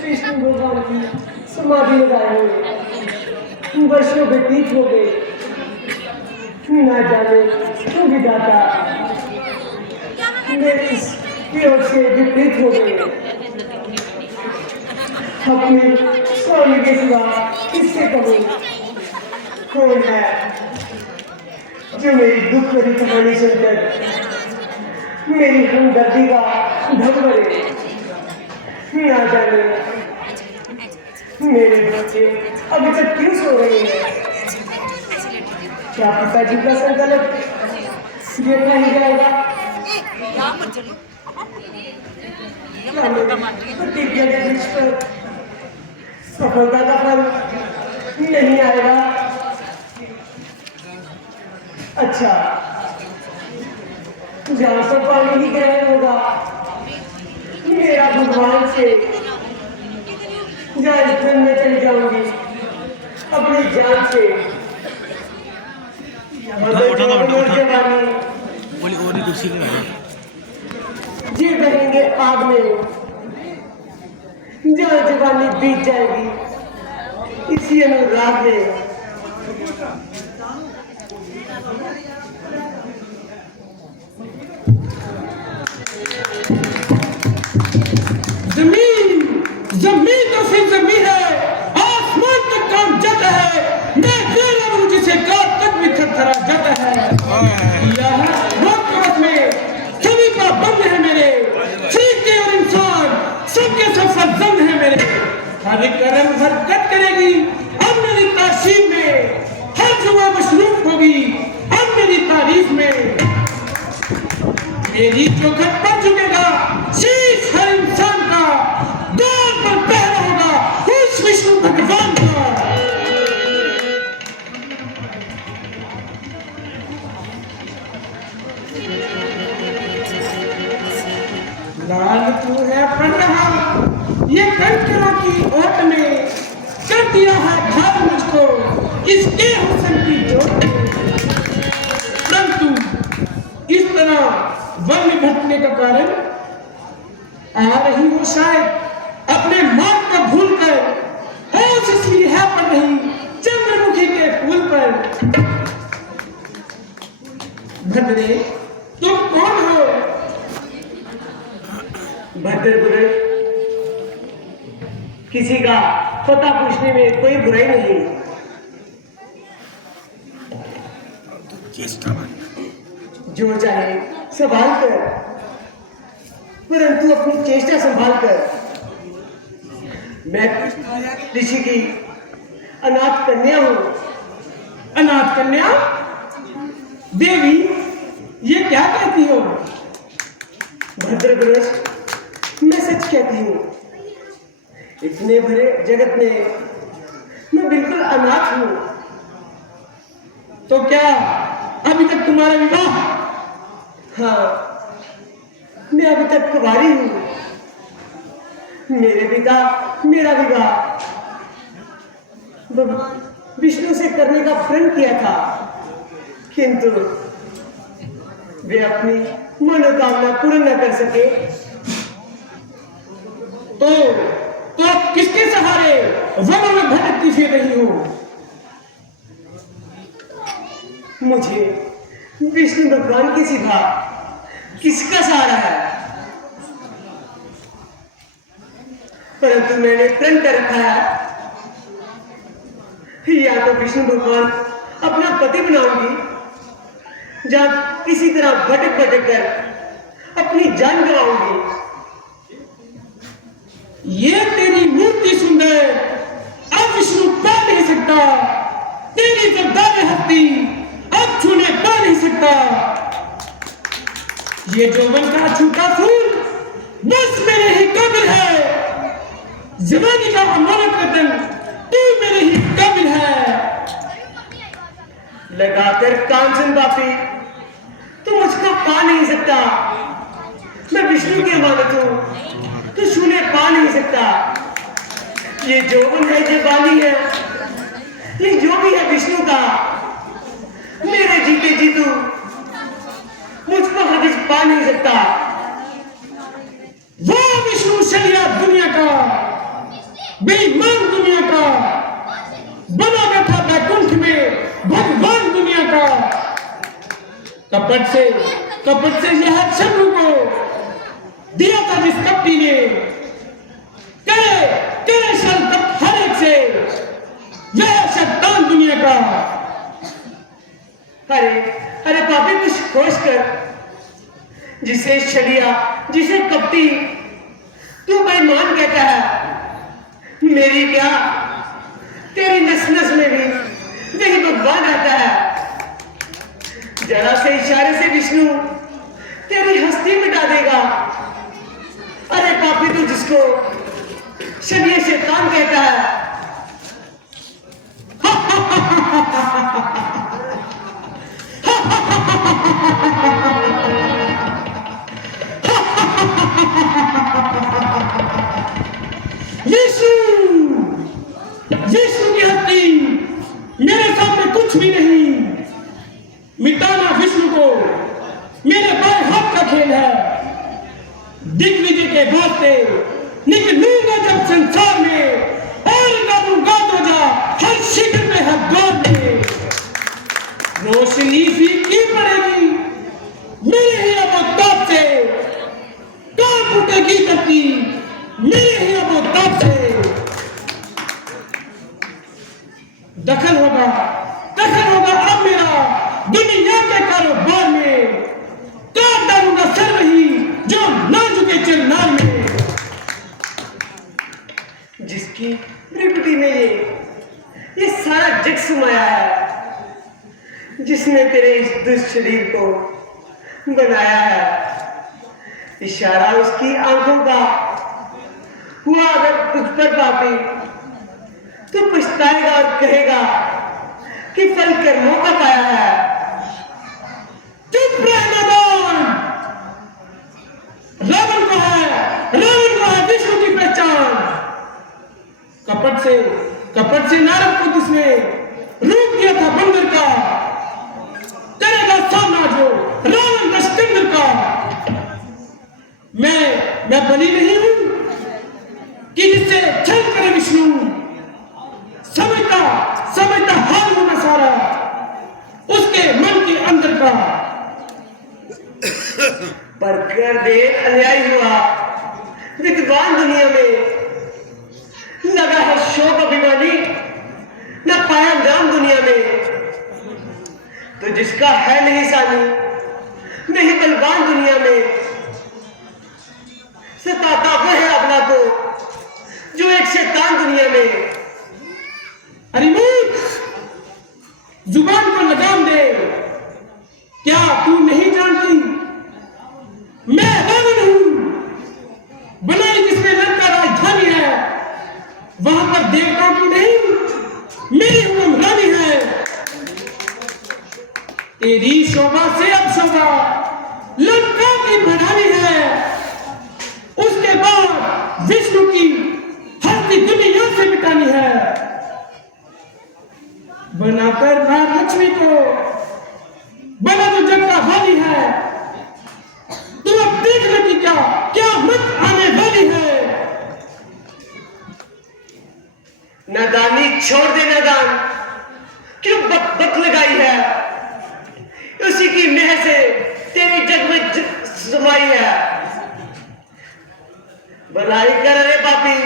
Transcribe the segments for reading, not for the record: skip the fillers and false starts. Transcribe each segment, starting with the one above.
विष्णु भगवान की समाधि लगाए हुए वर्षों व्यतीत हो गए। ना जाने क्यों विधाता मेरे इस प्रयोग से विपरीत हो गए। अपने स्वामी के सिवा किससे कहूँ? कौन है जो मेरी दुख भरी कहानी सुनकर मेरी हमदर्दी का ढंग भरे? ना जाने मेरे बच्चे अभी तक क्यों सो रहे हैं? क्या पिताजी का संकल्प देखना ही जाएगा? प्रतिज्ञा के बीच पर सफलता का फल नहीं आएगा। अच्छा, जहाँ से पानी ही ग्रहण होगा मेरा भगवान से जहाँ में चली जाऊंगी अपनी जान से। जी रहेंगे आग में जहाँ जवानी बीत जाएगी इसी अनुराग में। जमीन तो फिर जमीन है, आसमान तक काम जाता है, मैं तेरा हूँ जिसे काट तक भी थरथरा जाता है। यह रोक में सभी का बंद है मेरे, फरिश्ते और इंसान सबके सब सरजंद है मेरे। हर कर्म हरकत करेगी अब मेरी तासीब में, हर जुआ मशरूफ होगी अब मेरी तारीफ में। मेरी चौखट पर झुकेगा शीश हर इंसान का, दौर पर पहरा होगा उस विष्णु भगवान का। लाल तू है पढ़ रहा ये कंकरों की ओट में, कर दिया है घायल मुझको इसके हुस्न की चोट में। परंतु इस तरह वन में भटकने का कारण आ रही हो शायद अपने मार्ग को भूल कर, होश इसलिए है पड़ रही चंद्रमुखी के फूल पर। भद्रे तुम कौन हो? भद्र किसी का पता पूछने में कोई बुराई नहीं। जो चाहे सवाल कर, परंतु अपनी चेष्टा संभाल कर। मैं ऋषि की अनाथ कन्या हूं। अनाथ कन्या? देवी ये क्या कहती हो? भद्रपुरुष मैं सच कहती हूँ, इतने भरे जगत में मैं बिल्कुल अनाथ हूँ। तो क्या अभी तक तुम्हारा विवाह? हाँ, मैं अभी तक कुंवारी हूँ। मेरे पिता मेरा विवाह विष्णु से करने का प्रण किया था, किंतु वे अपनी मनोकामना पूर्ण न कर सके। तो आप किसके सहारे वनों में भटकती फिर रही हो? मुझे विष्णु भगवान के सिवा किसका सहारा है? परंतु मैंने प्रण कर रखा है, या तो विष्णु भगवान अपना पति बनाऊंगी, जहां किसी तरह भटक भटक कर अपनी जान गंवाऊंगी। ये तेरी मूर्ति सुंदर अब विष्णु पा नहीं सकता, तेरी जगदार हस्ती अब छूने पा नहीं सकता। ये जौवन का छूटा फूल बस मेरे ही काबिल है, जवानी का अमानत रतन तू मेरे ही काबिल है। लगाकर कांचन बापी तू मुझको पा नहीं सकता, मैं विष्णु की अमानत हूं, तू छूने पा नहीं सकता। ये जौवन है, ये बाली है, ये जो भी है विष्णु का। मेरे जीते जी तू मुझको हरगिज पा नहीं सकता। वो विष्णु शलिया दुनिया का, बेईमान दुनिया का, बना बैठा बैकुंठ में भगवान दुनिया का। कपट से यह शत्रु को दिया था जिस कपटी ने, करे सल कप हर एक से, यह शैतान दुनिया का। अरे पापी कुछ होश कर। जिसे छलिया, जिसे कपटी तू बेईमान कहता है, मेरी क्या तेरी नस नस में भी वही भगवान रहता है। जरा से इशारे से विष्णु तेरी हस्ती मिटा देगा। अरे पापी तू जिसको शलिया शैतान कहता है, यीशु की हस्ती मेरे सामने कुछ भी नहीं। मिटाना विष्णु को मेरे बाएं हाथ का खेल है। दिग्विजय के वास्ते निकलूंगा जब संसार में, और करूंगा तो जा हर शिखर में, हर दौर में। रोशनी फीकी पड़ेगी मेरे ही अवतार से, कांप उठेगी धरती मेरे ही अवतार से। दखल होगा अब मेरा दुनिया के कारोबार में, काट डालूंगा सर वही जो नाजुके चरनार में। जिसकी त्रिपुटी में ये सारा जग समाया है, जिसने तेरे इस दुष्ट शरीर को बनाया है। इशारा उसकी आंखों का हुआ अगर तुझ पर पापी, तू पछताएगा और कहेगा कि फल कर्मों का पाया है। चुप रहना दान, रावण को है विष्णु की पहचान। कपट से नारद को जिसने रूप दिया था बंदर का, करेगा सामना जो रावण दशकंदर का। मैं बलि नहीं हूं कि जिससे छल करे विष्णु। समझता हाल हूं मैं सारा उसके मन के अंदर का। पर कर दे अन्याय हुआ विद्वान दुनिया में, लगा है शोक अभिमानी, न पाया नाम दुनिया में। तो जिसका है नहीं सानी, नहीं बलवान दुनिया में, सताता वो है अपना को जो एक शैतान दुनिया में। अरे मूर्ख, जुबान को लगाम दे। क्या तू नहीं जानती मैं रावण हूं? बनाई जिसने लंका राजधानी है, वहां पर देवताओं की नहीं मेरी हुक्मरानी है। तेरी शोभा से अब शोभा लंका की बढ़ानी है। उसके बाद विष्णु की हस्ती दुनिया से मिटानी है। बनाकर मां लक्ष्मी को बना जो जग का वाली है। तू अब देख ले कि क्या मत आने वाली है। नादानी छोड़ दे नादान, क्यों बक लगाई है? उसी की मेह से तेरी जग में समाई है। भलाई कर रे पापी,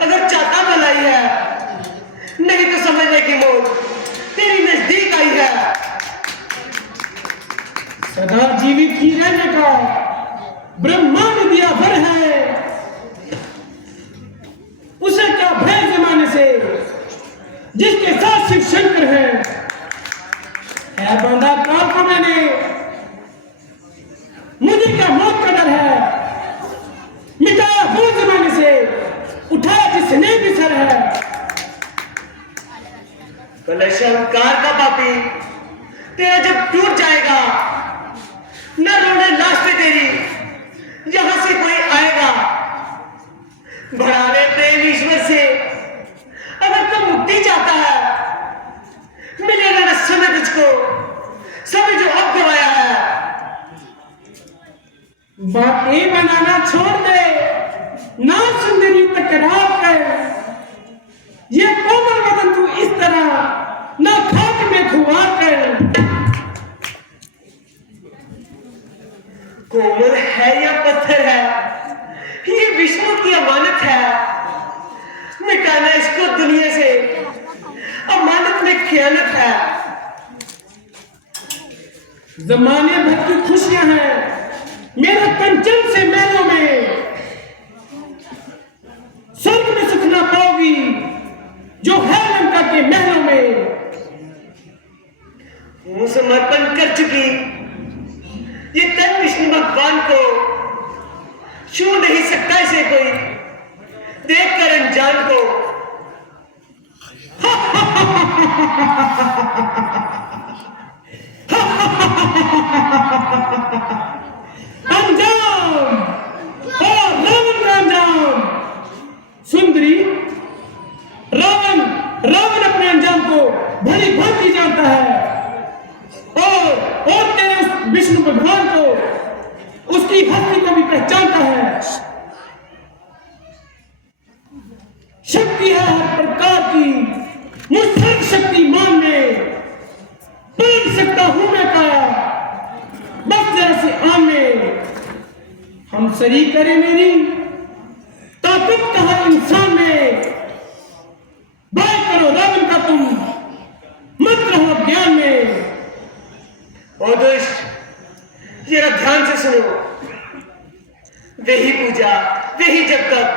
अगर चाहता भलाई है, नहीं तो समझने की मौत तेरी नजदीक आई है। सदा जीवित ही रहने का ब्रह्मा ने दिया वर है। उसे क्या भय जमाने से जिसके साथ शिव शंकर है बांधा काल को मैंने, मुझे क्या मौत का डर है। मिटाया वो जमाने से, उठाया जिसने भी सर है। शंकार का पापी तेरा जब टूट जाएगा, न रोने लाश पे तेरी बातें बनाना छोड़ दे, ना सुंदरी टकराव कर। ये कोमल बदन तू इस तरह ना खाक में खुआ कर। कोमल है या पत्थर है, ये विष्णु की अमानत है। मिटाना इसको दुनिया से अमानत में खयानत है। जमाने भर की खुशियां हैं मेरे कंचन से महलों में। स्वर्ग में सुख ना पाओगी जो है लंका के महलों में। वो समर्पण कर चुकी ये तन विष्णु भगवान को, छू नहीं सकता इसे कोई देखकर अनजान को। अंजाम और रावण का अंजाम। सुंदरी, रावण अपने अंजाम को भली भांति जानता है और तेरे उस विष्णु भगवान को, उसकी हस्ती को भी पहचानता है। शक्ति है हर प्रकार की मुझ सर्व शक्तिमान में। पलट सकता हूं मैं काया बस जरा से आने। हम सरी करें मेरी ताकत कहा इंसान में। बाय करो रावण का तुम, मत रहो ज्ञान में। ओ दुष्ट, जरा ध्यान से सुनो। वही पूजा, वही जब तक,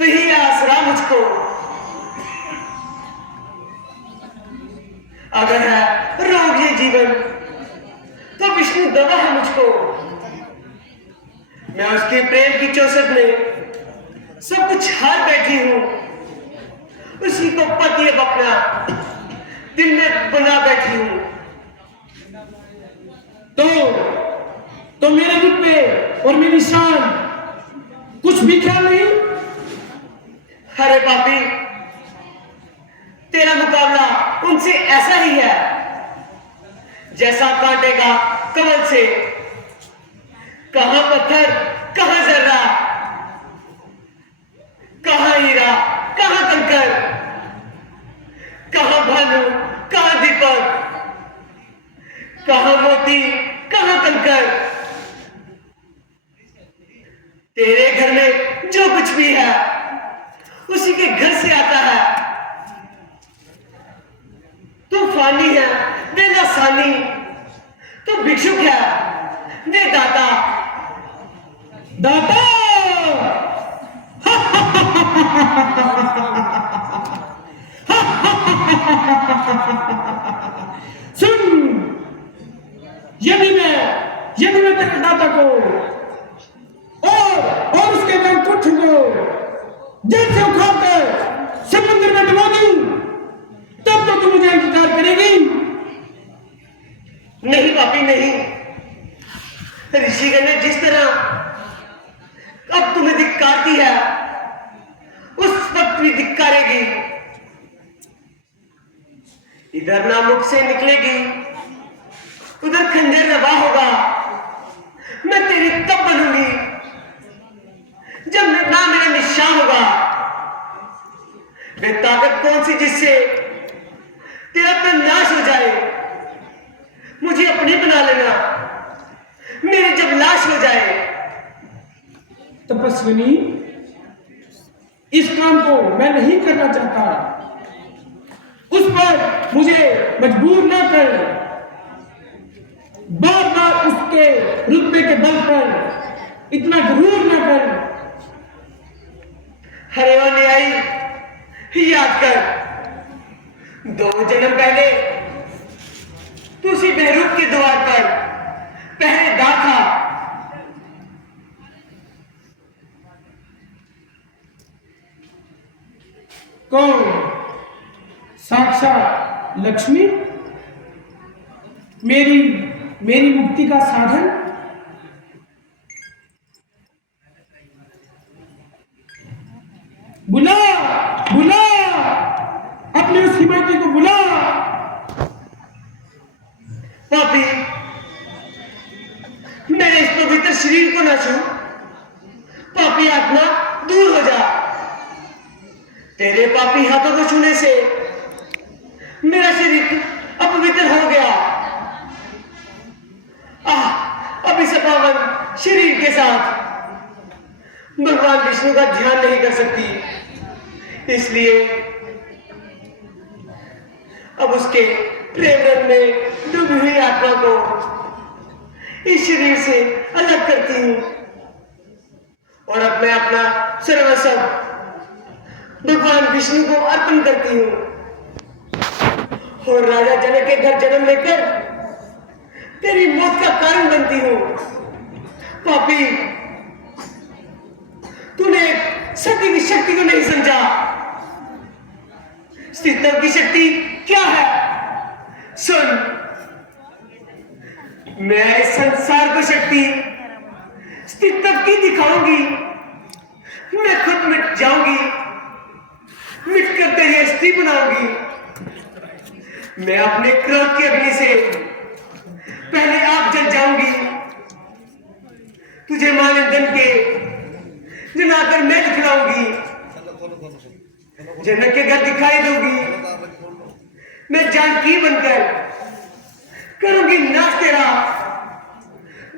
वही आसरा मुझको। अगर है रोग ये जीवन तो विष्णु दवा है मुझको। मैं उसके प्रेम की चौसठ में सब कुछ हार बैठी हूं। उसी को पति अब अपना दिल में बना बैठी हूं। तो मेरे रूप पे और मेरी शान कुछ भी ख्याल नहीं। अरे पापी, तेरा मुकाबला उनसे ऐसा ही है जैसा कांटे का कमल से। कहां पत्थर, कहां जर्रा, कहां हीरा, कहां कंकर, कहां भानु, कहां दीपक, कहां मोती, कहां कंकर। तेरे घर में जो कुछ भी है उसी के घर से आता है। तू फानी है, दे लासानी। तू भिक्षुक है, दे दाता। दाता सुन, यदि मैं तेरे दाता को और उसके वैकुंठ को जैसे उखाड़ कर समुद्र में डुबो दूं, तब तो तू मुझे अंगीकार करेगी। नहीं पापी, नहीं। ऋषिगण ने जिस तरह अब तुम्हें धिक्कारती है उस वक्त भी धिक्कारेगी। इधर ना मुख से निकलेगी, उधर खंजर रवा होगा। मैं तेरी तब बनूंगी जब ना मेरा निशान होगा। वे ताकत कौन सी जिससे तेरा तन नाश हो जाए। मुझे अपनी बना लेना मेरी जब लाश हो जाए। तपस्विनी, इस काम को मैं नहीं करना चाहता। उस पर मुझे मजबूर ना कर। बार बार उसके रुतबे के बल पर इतना गुरूर ना कर। हरे ओ न्यायी, याद कर 2 जन्म पहले तू उसी बहरूप के द्वार पर पहरेदार था। कौन? साक्षात लक्ष्मी, मेरी मुक्ति का साधन। बुला बुला अपने उस हिमायती को बुला। पापी, मेरे इस पवित्र शरीर को न छू, पापी आत्मा दूर हो जा। तेरे पापी हाथों को छूने से मेरा शरीर अपवित्र हो गया। अब इस पावन शरीर के साथ भगवान विष्णु का ध्यान नहीं कर सकती, इसलिए अब उसके प्रेम रंग में डूबी हुई आत्मा को इस शरीर से अलग करती हूं और अब मैं अपना सर्वस्व भगवान विष्णु को अर्पण करती हूं और राजा जनक के घर जन्म लेकर तेरी मौत का कारण बनती हूं। पापी, तूने सती की शक्ति को नहीं समझा। स्त्रीत्व की शक्ति क्या है? सुन, मैं इस संसार को शक्ति स्त्रीत्व की दिखाऊंगी। मैं खुद मिट जाऊंगी, मिटकर तेरी स्त्री बनाऊंगी। मैं अपने क्रोध की अग्नि से पहले आग जल जाऊंगी। तुझे मानदंड के जलाकर मैं दिखलाऊंगी। जनक के घर दिखाई दूंगी। मैं जानकी बनकर करूंगी नाश तेरा।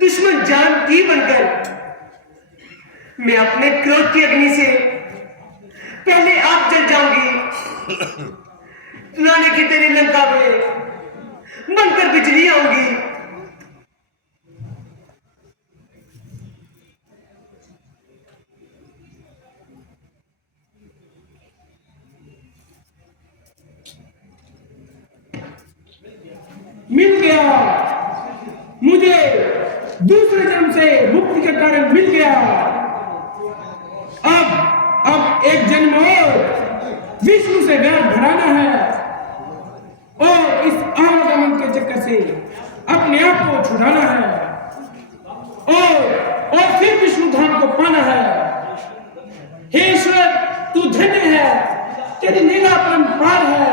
दुश्मन जानकी बनकर मैं अपने क्रोध की अग्नि से पहले आग जल जाऊंगी। तुलाने की तेरी लंका में बनकर बिजली आऊंगी। मिल गया मुझे, दूसरे जन्म से मुक्ति का कारण मिल गया। अब एक जन्म और विष्णु से वैर बढ़ाना है और इस आवागमन के चक्कर से अपने आप को छुड़ाना है और फिर विष्णु धाम को पाना है। हे ईश्वर, तू धन्य है, तेरी लीला परंपार है।